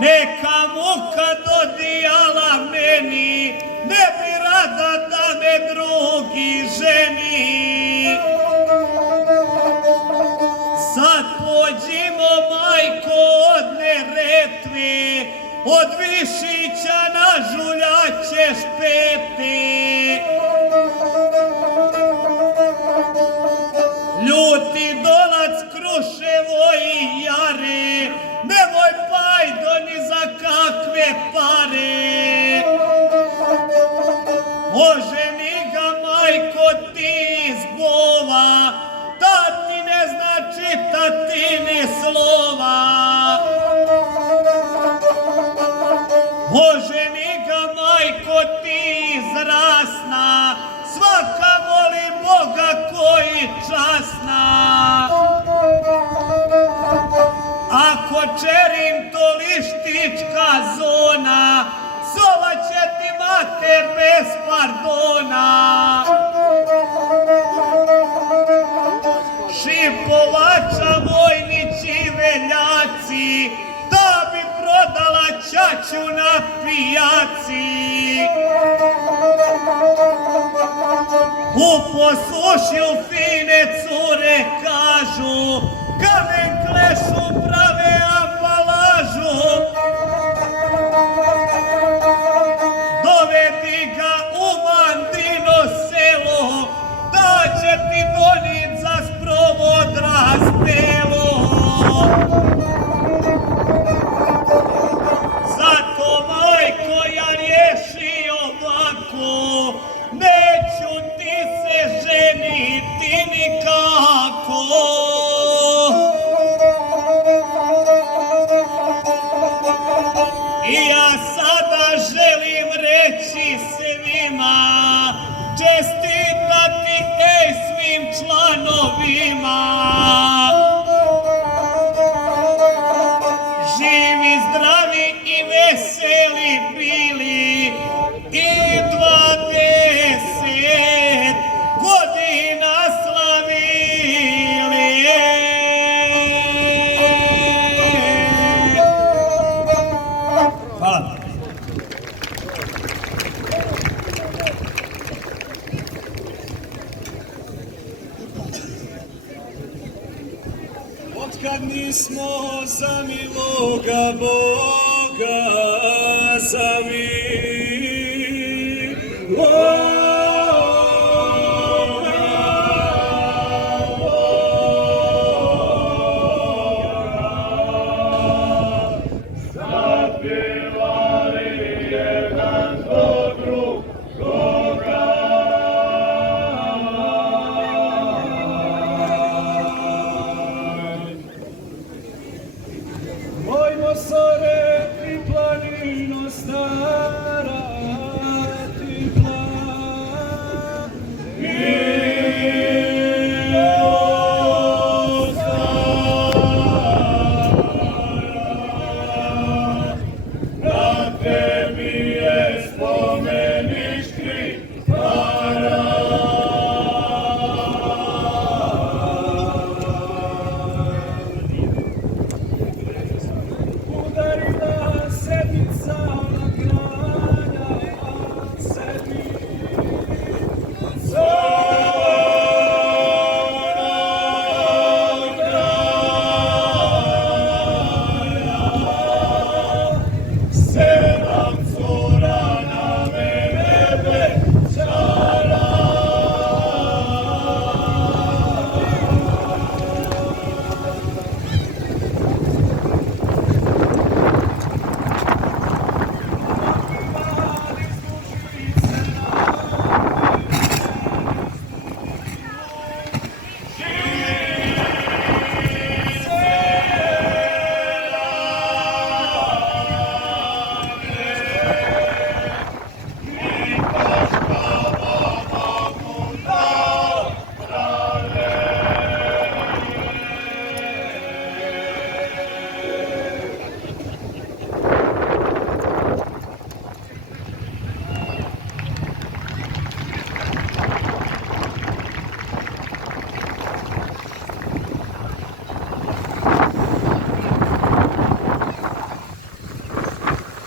Neka muka dodijala meni, ne bi rada da me drugi ženi. Sad pođimo, majko, od Neretve, od Višića na Žuljaćeš peti. Ljuti Dolac, Kruševo i Jare, nemoj pajdo ni za kakve pare. Oženi ga, majko, ti iz Bova, da ti ne zna čitati ni slova. Oženi ga, majko, ti iz Rasna, svaka voli Boga koji časna. Ako čerim to lištička zona, sova će ti mate bez pardona. Šipovača, vojnići, veljaci, da bi prodala ćaću na pijaci. U Posušju fine cure kažu, kamen klešu prave ambalažu. Dovedi ga u Mandino selo, da će ti donit za sprovod raspelo. Zato, majko, ja riješi ovako, neću ti se ženiti nikako. I ja sada želim reći svima, čestitati svim članovima. Živi, zdravi i veseli bili i 20 godina slavili. Hvala. Otkad nismo za miloga Boga Mojmo sa Retvi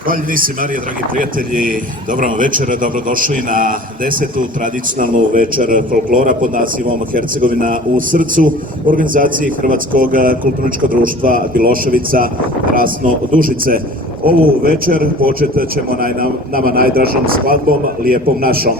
Hvala si Marija, dragi prijatelji, dobro vam večera, dobrodošli na 10. tradicionalnu večer folklora pod nazivom Hercegovina u srcu u organizaciji Hrvatskog kulturničkog društva Biloševica Rasno Dužice. Ovu večer počet ćemo nama najdražom skladbom Lijepom našom.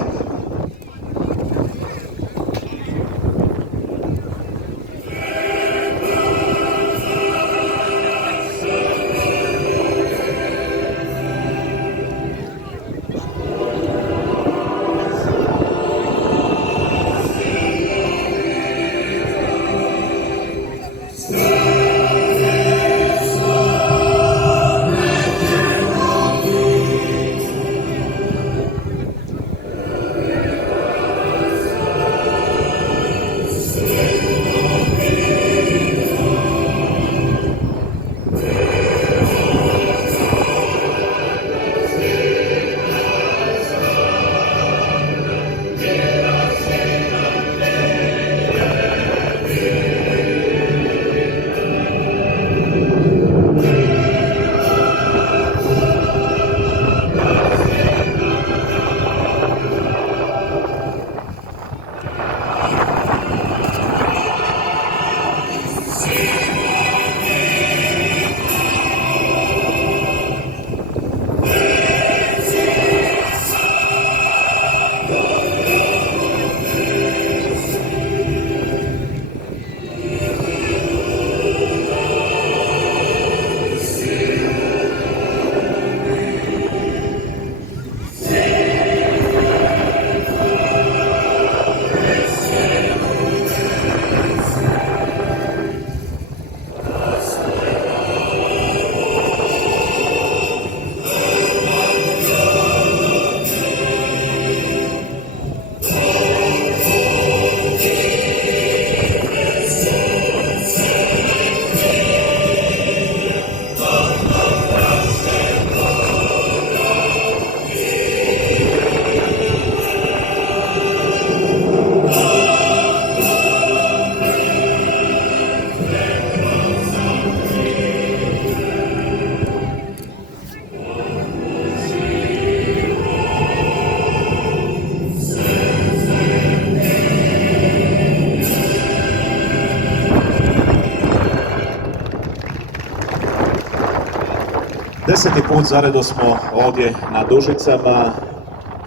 Deseti put zaredom smo ovdje na Dužicama,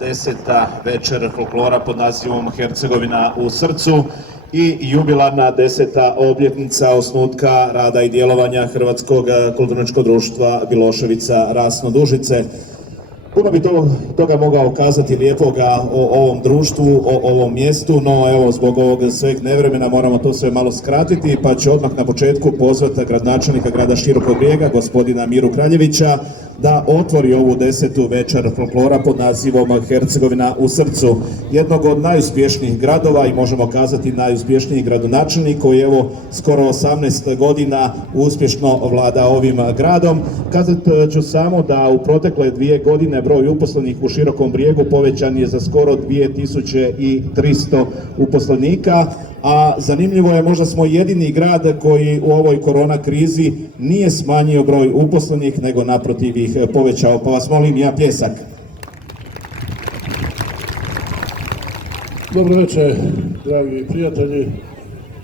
10. večer folklora pod nazivom Hercegovina u srcu i jubilarna 10. obljetnica osnutka rada i djelovanja Hrvatskog kulturničkog društva Biloševica Rasno Dužice. Puno bi toga mogao kazati lijepoga o ovom društvu, o ovom mjestu, no evo zbog ovog sveg nevremena moramo to sve malo skratiti, pa ću odmah na početku pozvati gradonačelnika grada Širokog Brijega, gospodina Miru Kraljevića, da otvori ovu 10. večer folklora pod nazivom Hercegovina u srcu. Jednog od najuspješnijih gradova i možemo kazati najuspješniji gradonačelnik koji evo skoro 18 godina uspješno vlada ovim gradom. Kazat ću samo da u protekle 2 godine broj uposlenih u Širokom Brijegu povećan je za skoro 2300 uposlenika, a zanimljivo je, možda smo jedini grad koji u ovoj korona krizi nije smanjio broj uposlenih, nego naprotiv ih povećao. Pa vas molim ja pljesak. Dobro večer, dragi prijatelji.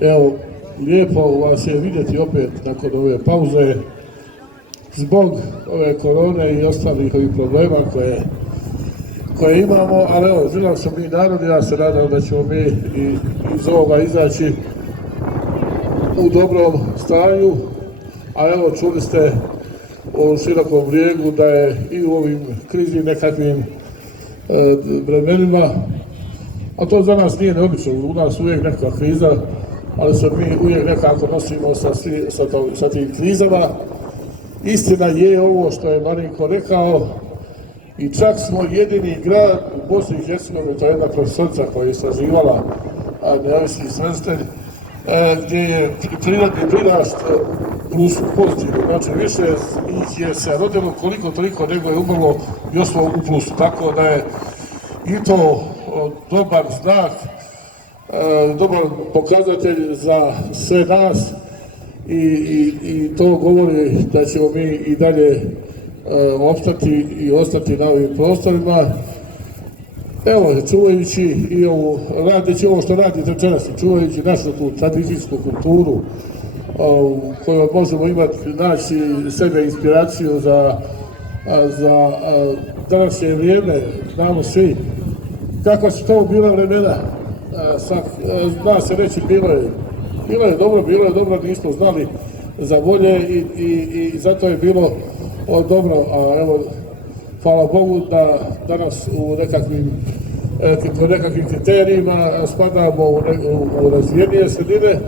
Evo, lijepo vas je vidjeti opet nakon ove pauze. Zbog ove korone i ostalih ovih problema koje imamo, ali evo, žilav sam mi narod, ja se nadam da ćemo mi i iz ovoga izaći u dobrom stanju, a evo, čuli ste u Širokom Brijegu da je i u ovim kriznim nekakvim vremenima, a to za nas nije neobično, u nas uvijek neka kriza, ali se mi uvijek nekako nosimo sa tim krizama. Istina je ovo što je Marinko rekao, i čak smo jedini grad u Bosni i Hercegovini, to je jedna profesorica koja je istraživala neovisni sredstven, gdje je prirodni prirast pozitivno, znači više ih je se rodilo koliko toliko nego je umrlo, još smo u plusu, tako da je i to dobar znak, dobar pokazatelj za sve nas i to govori da ćemo mi i dalje opstati i ostati na ovim prostorima. Evo, čuvajući i radeći ovo što radite večeras, čuvajući našu tu tradicijsku kulturu u kojoj možemo naći sebe inspiraciju za današnje vrijeme, znamo svi kakva su to bila vremena. Zna se reći, bilo je dobro, nismo znali za bolje i zato je bilo dobro, a evo, hvala Bogu da danas po nekakvim kriterijima spadamo u razvijenije sredine,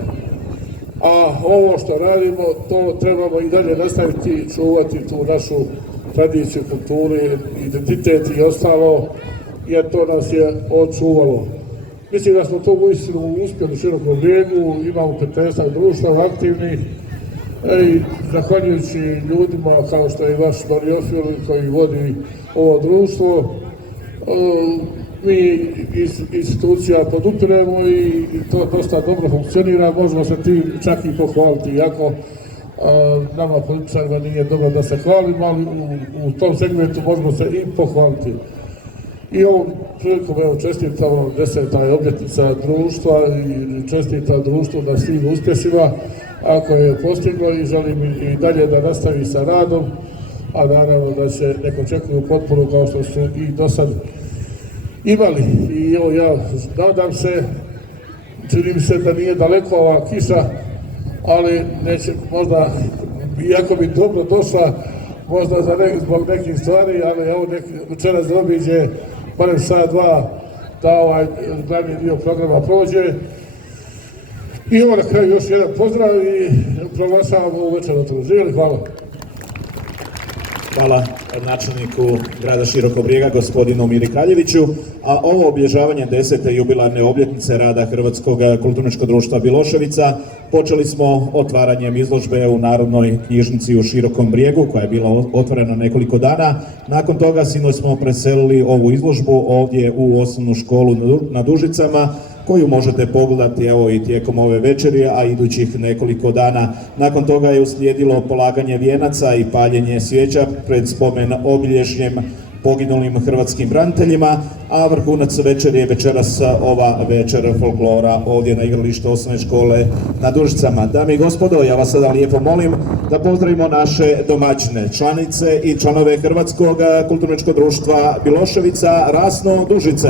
a ovo što radimo, to trebamo i dalje nastaviti, čuvati tu našu tradiciju, kulturu, identitet i ostalo, jer to nas je očuvalo. Mislim da smo to uistinu uspjeli u Širokom Brijegu, imamo 15 društava aktivnih, i zahvaljujući ljudima kao što je vaš Mariofil koji vodi ovo društvo, mi institucija podupiremo i to dosta dobro funkcionira, možemo se tim čak i pohvaliti, iako nama političarima nije dobro da se hvalimo, ali u tom segmentu možemo se i pohvaliti. I ovom prilikom čestitamo 10. obljetnica društva i čestitam društvu na svim uspjesima ako je postiglo i želim i dalje da nastavi sa radom, a naravno da će neko očekuju potporu kao što su i do sad imali. I evo ja nadam se, čini mi se da nije daleko ova kiša, ali neće možda, iako bi dobro došla, možda zbog nekih stvari, ali evo večeras obiđe barem sat, dva, da ovaj glavni dio programa prođe. I evo na kraju još jedan pozdrav i proglašavamo ovu večer otvorenu. Živjeli, hvala. Hvala načelniku grada Širokog Brijega, gospodinu Miri Kraljeviću. A ovo obilježavanje 10. jubilarne obljetnice rada Hrvatskog kulturničkog društva Biloševica počeli smo otvaranjem izložbe u Narodnoj knjižnici u Širokom Brijegu, koja je bila otvorena nekoliko dana. Nakon toga sinoć smo preselili ovu izložbu ovdje u osnovnu školu na Dužicama, koju možete pogledati evo i tijekom ove večeri, a idućih nekoliko dana. Nakon toga je uslijedilo polaganje vijenaca i paljenje svijeća pred spomen obilježjem poginulim hrvatskim braniteljima, a vrhunac večeri je večeras ova večer folklora ovdje na igralištu osnovne škole na Dužicama. Dame i gospodo, ja vas sada lijepo molim da pozdravimo naše domaćine, članice i članove Hrvatskog kulturničkog društva Biloševica, Rasno, Dužice.